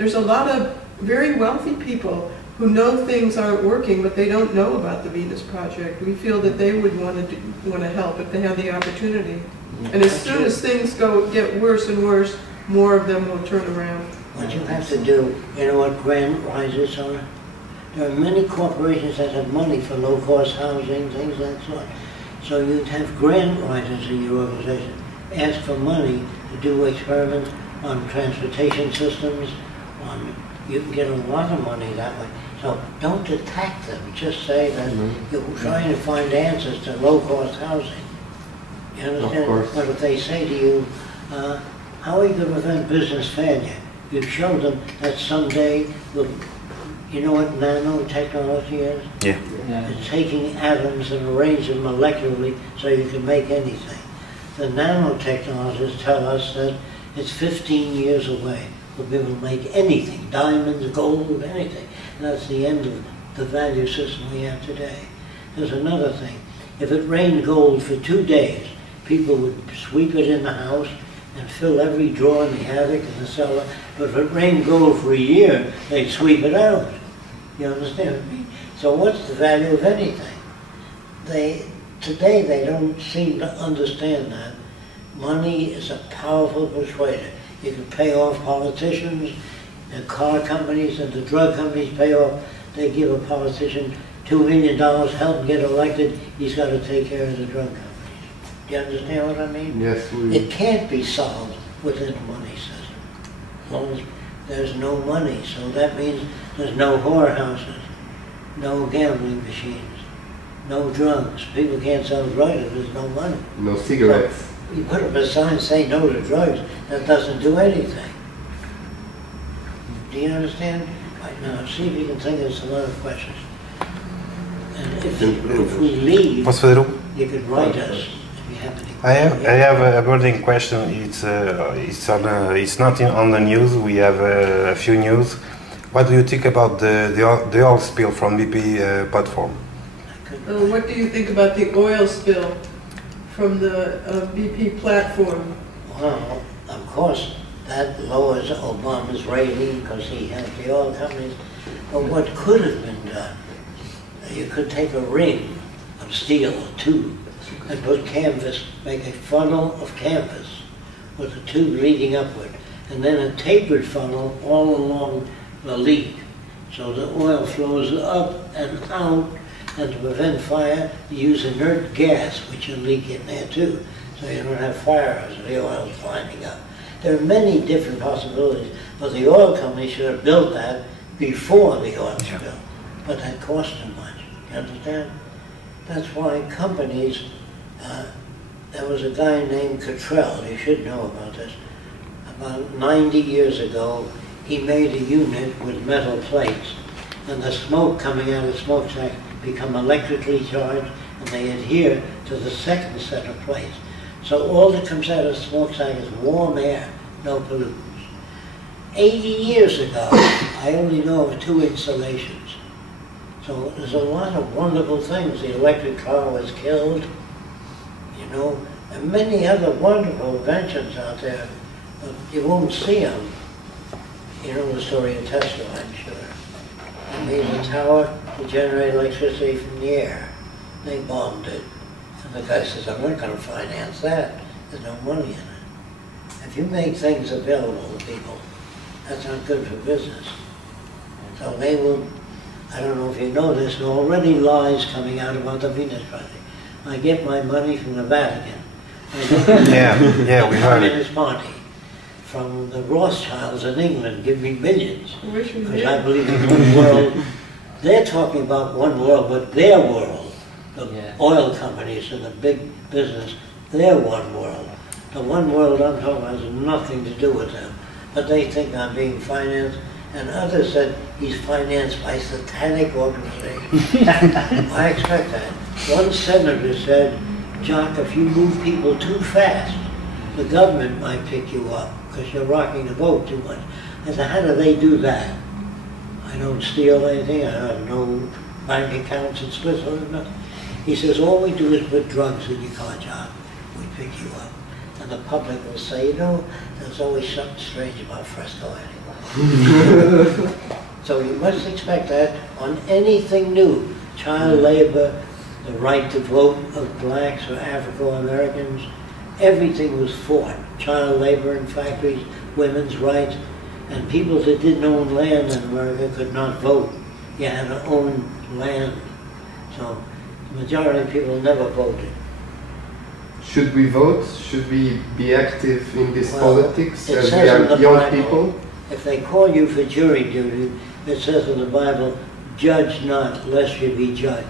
there's a lot of very wealthy people who know things aren't working, but they don't know about the Venus Project. We feel that they would want to help if they had the opportunity. And as soon as things get worse and worse, more of them will turn around. What you have to do, you know what grant rises are? There are many corporations that have money for low-cost housing, things of that sort. So you'd have grant writers in your organization ask for money to do experiments on transportation systems. You can get a lot of money that way. So don't attack them. Just say that you're trying to find answers to low-cost housing. You understand? But if they say to you, how are you going to prevent business failure? You show them that someday, you know what nanotechnology is? Yeah. It's taking atoms and arranging them molecularly so you can make anything. The nanotechnologists tell us that it's 15 years away. We'll be able to make anything, diamonds, gold, anything. And that's the end of the value system we have today. There's another thing. If it rained gold for 2 days, people would sweep it in the house and fill every drawer in the attic and the cellar. But if it rained gold for a year, they'd sweep it out. You understand what I mean? So what's the value of anything? Today they don't seem to understand that. Money is a powerful persuader. You can pay off politicians, the car companies and the drug companies pay off. They give a politician $2 million, help him get elected, he's got to take care of the drug companies. Do you understand what I mean? Yes, It can't be solved within a money system. As long as there's no money, so that means there's no whorehouses, no gambling machines, no drugs. People can't sell drugs if there's no money. No cigarettes. So you put up a sign saying no to drugs, that doesn't do anything. Do you understand? Right now, see if you can think of some other questions. And if we leave, you could write us if you have any questions. I have a burning question. It's not on the news. We have a few news. What do you think about the oil spill from BP platform? What do you think about the oil spill from the BP platform? Well, of course, that lowers Obama's rating because he has the oil companies. But what could have been done, you could take a ring of steel, a tube, and put canvas, make a funnel of canvas with a tube leading upward, and then a tapered funnel all along the lead. So the oil flows up and out, and to prevent fire, you use inert gas, which you leak in there too, so you don't have fire as the oil's climbing up. There are many different possibilities, but the oil company should have built that before the oil spill. But that cost too much, you understand? That's why companies, there was a guy named Cottrell, you should know about this. About 90 years ago, he made a unit with metal plates, and the smoke coming out of the smokestack become electrically charged, and they adhere to the second set of plates. So all that comes out of the smokestack is warm air, no pollutants. 80 years ago, I only know of 2 installations. So there's a lot of wonderful things. The electric car was killed, you know, and many other wonderful inventions out there, but you won't see them. You know the story of Tesla, I'm sure. They made a tower to generate electricity from the air. They bombed it. And the guy says, I'm not going to finance that. There's no money in it. If you make things available to people, that's not good for business. So they will, I don't know if you know this, there are already lies coming out about the Venus Project. I get my money from the Vatican. Yeah, we heard it. Communist Party. From the Rothschilds in England give me millions. Because I believe in one world. They're talking about one world, but their world, the oil companies and the big business, their one world. The one world I'm talking about has nothing to do with them. But they think I'm being financed, and others said he's financed by satanic organizations. I expect that. One senator said, Jacque, if you move people too fast, the government might pick you up because you're rocking the boat too much. I said, how do they do that? I don't steal anything, I have no bank accounts in Switzerland, nothing. He says, all we do is put drugs in your car, Jacque. We pick you up. And the public will say, you know, there's always something strange about Fresco anyway. So you must expect that on anything new. Child labor, the right to vote of blacks or Afro-Americans, everything was fought. Child labor in factories, women's rights, and people that didn't own land in America could not vote. You had to own land. So the majority of people never voted. Should we vote? Should we be active in this Well, politics it as says we in are the young Bible, people? if they call you for jury duty, it says in the Bible, judge not, lest you be judged.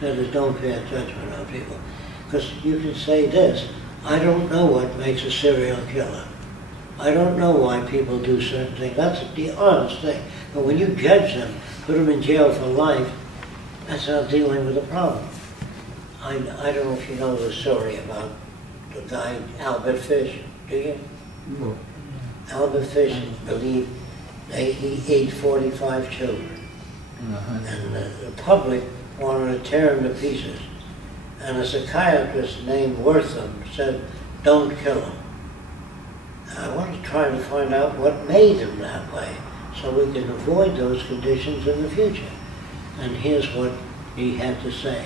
That is, don't pass judgment on people. Because you can say this, I don't know what makes a serial killer. I don't know why people do certain things. That's the honest thing. But when you judge them, put them in jail for life, that's not dealing with the problem. I don't know if you know the story about the guy, Albert Fish, do you? No. Albert Fish believed he ate 45 children. And the public wanted to tear him to pieces. And a psychiatrist named Wortham said, don't kill him. I want to try to find out what made him that way so we can avoid those conditions in the future. And here's what he had to say.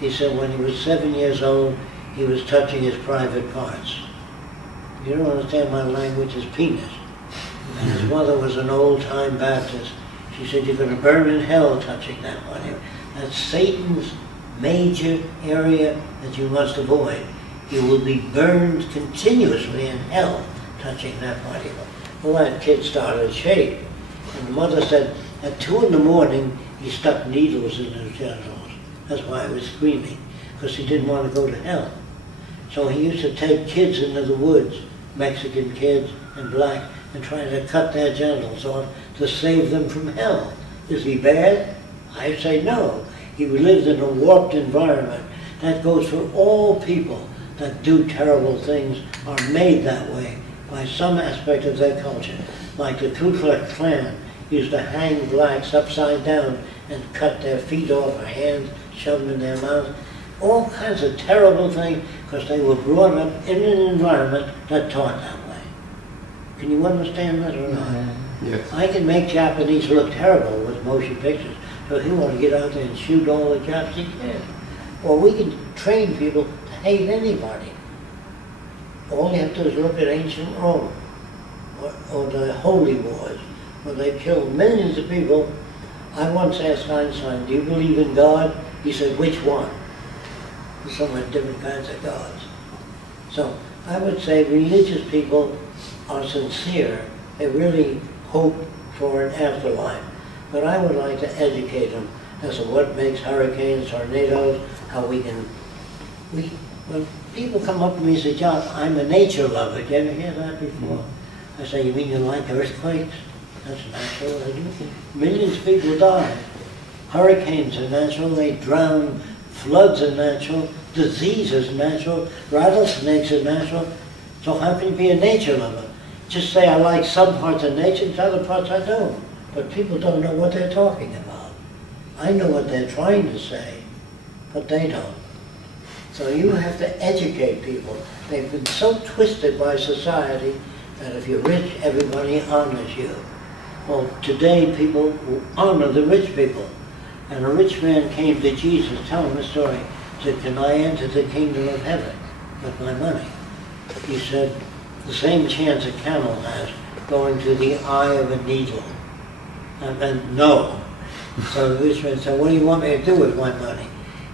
He said when he was 7 years old, he was touching his private parts. You don't understand my language, his penis. And his mother was an old-time Baptist. She said, you're going to burn in hell touching that body. That's Satan's major area that you must avoid. You will be burned continuously in hell touching that body. Well, that kid started to shake. And the mother said, at 2 in the morning, he stuck needles in his genitals. That's why he was screaming, because he didn't want to go to hell. So he used to take kids into the woods, Mexican kids and black, and try to cut their genitals off to save them from hell. Is he bad? I say no. He lived in a warped environment. That goes for all people that do terrible things, are made that way by some aspect of their culture. Like the Ku Klux Klan used to hang blacks upside down and cut their feet off or hands, shove them in their mouths. All kinds of terrible things because they were brought up in an environment that taught that way. Can you understand that or not? Yes. I can make Japanese look terrible with motion pictures. So if you want to get out there and shoot all the Japs, you can. Or we can train people to hate anybody. All you have to do is look at ancient Rome or the Holy Wars, where they killed millions of people. I once asked Einstein, do you believe in God? He said, which one? There's so many different kinds of gods. So I would say religious people are sincere. They really hope for an afterlife. But I would like to educate them as to what makes hurricanes, tornadoes, how we can... When people come up to me and say, Jacque, I'm a nature lover. Did you ever hear that before? I say, you mean you like earthquakes? That's natural. I do. Millions of people die. Hurricanes are natural. They drown. Floods are natural. Disease is natural. Rattlesnakes are natural. So how can you be a nature lover? Just say I like some parts of nature and other parts I don't. But people don't know what they're talking about. I know what they're trying to say, but they don't. So you have to educate people. They've been so twisted by society that if you're rich, everybody honors you. Well, today people honor the rich people. And a rich man came to Jesus, tell him a story. He said, can I enter the kingdom of heaven with my money? He said, the same chance a camel has going to the eye of a needle. I meant, no. So the rich man said, what do you want me to do with my money?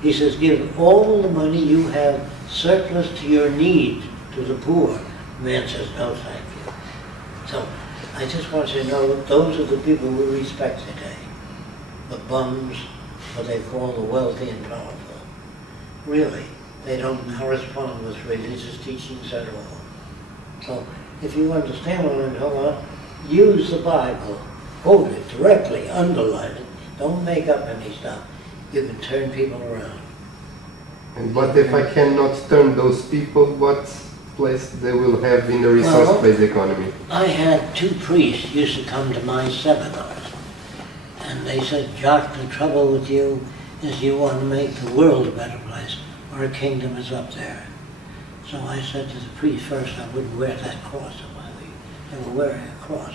He says, give all the money you have surplus to your needs to the poor. The man says, no, thank you. So I just want you to know that those are the people we respect today. The bums, what they call the wealthy and powerful. Really, they don't correspond with religious teachings at all. So if you understand what I'm talking about, use the Bible, quote it directly, underline it. Don't make up any stuff. You can turn people around. And what if I cannot turn those people? What place they will have in the resource-based economy? I had 2 priests used to come to my seminars. And they said, Jacque, the trouble with you is you want to make the world a better place. Our kingdom is up there. So I said to the priest first, I wouldn't wear that cross on my leg. They were wearing a cross.